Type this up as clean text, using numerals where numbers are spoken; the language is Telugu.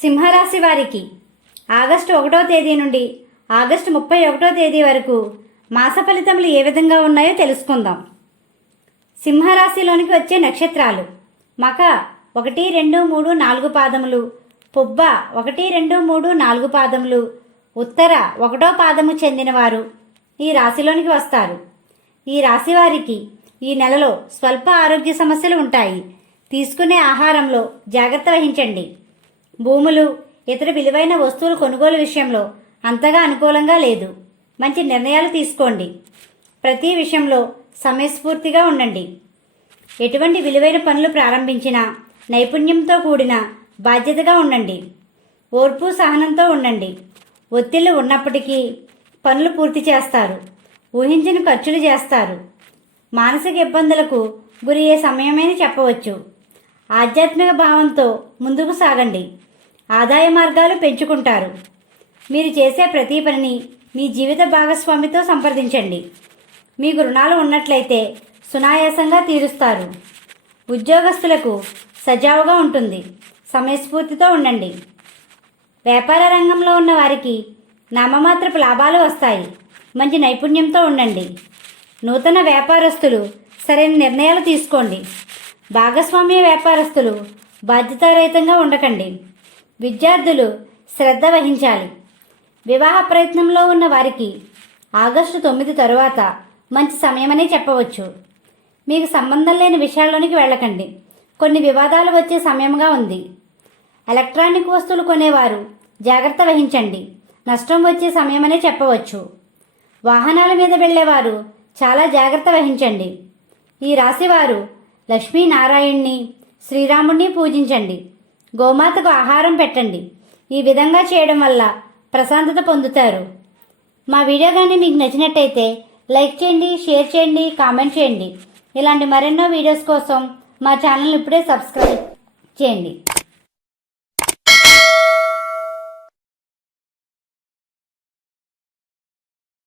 సింహరాశి వారికి ఆగస్టు 1వ తేదీ నుండి ఆగస్టు 31వ తేదీ వరకు మాస ఫలితములు ఏ విధంగా ఉన్నాయో తెలుసుకుందాం. సింహరాశిలోనికి వచ్చే నక్షత్రాలు: మఖ 1, 2, 3, 4 పాదములు, పుబ్బ 1, 2, 3, 4 పాదములు, ఉత్తర 1వ పాదము చెందినవారు ఈ రాశిలోనికి వస్తారు. ఈ రాశి వారికి ఈ నెలలో స్వల్ప ఆరోగ్య సమస్యలు ఉంటాయి. తీసుకునే ఆహారంలో జాగ్రత్త వహించండి. భూములు, ఇతర విలువైన వస్తువుల కొనుగోలు విషయంలో అంతగా అనుకూలంగా లేదు. మంచి నిర్ణయాలు తీసుకోండి. ప్రతి విషయంలో సమయస్ఫూర్తిగా ఉండండి. ఎటువంటి విలువైన పనులు ప్రారంభించినా నైపుణ్యంతో కూడిన బాధ్యతగా ఉండండి. ఓర్పు సహనంతో ఉండండి. ఒత్తిళ్లు ఉన్నప్పటికీ పనులు పూర్తి చేస్తారు. ఊహించిన ఖర్చులు చేస్తారు. మానసిక ఇబ్బందులకు గురి అయ్యే సమయమని చెప్పవచ్చు. ఆధ్యాత్మిక భావంతో ముందుకు సాగండి. ఆదాయ మార్గాలు పెంచుకుంటారు. మీరు చేసే ప్రతి పనిని మీ జీవిత భాగస్వామితో సంప్రదించండి. మీకు రుణాలు ఉన్నట్లయితే సునాయాసంగా తీరుస్తారు. ఉద్యోగస్తులకు సజావుగా ఉంటుంది. సమయస్ఫూర్తితో ఉండండి. వ్యాపార రంగంలో ఉన్న వారికి నామమాత్రపు లాభాలు వస్తాయి. మంచి నైపుణ్యంతో ఉండండి. నూతన వ్యాపారస్తులు సరైన నిర్ణయాలు తీసుకోండి. భాగస్వామ్య వ్యాపారస్తులు బాధ్యతారహితంగా ఉండకండి. విద్యార్థులు శ్రద్ధ వహించాలి. వివాహ ప్రయత్నంలో ఉన్న వారికి ఆగస్టు 9 తరువాత మంచి సమయమనే చెప్పవచ్చు. మీకు సంబంధం లేని విషయాల్లోనికి వెళ్ళకండి. కొన్ని వివాదాలు వచ్చే సమయంగా ఉంది. ఎలక్ట్రానిక్ వస్తువులు కొనేవారు జాగ్రత్త వహించండి. నష్టం వచ్చే సమయమనే చెప్పవచ్చు. వాహనాల మీద వెళ్ళేవారు చాలా జాగ్రత్త వహించండి. ఈ రాశివారు లక్ష్మీనారాయణ్ణి, శ్రీరాముడిని పూజించండి. గోమాతకు ఆహారం పెట్టండి. ఈ విధంగా చేయడం వల్ల ప్రశాంతత పొందుతారు. మా వీడియో కానీ మీకు నచ్చినట్టయితే లైక్ చేయండి, షేర్ చేయండి, కామెంట్ చేయండి. ఇలాంటి మరెన్నో వీడియోస్ కోసం మా ఛానల్ ఇప్పుడే సబ్స్క్రైబ్ చేయండి.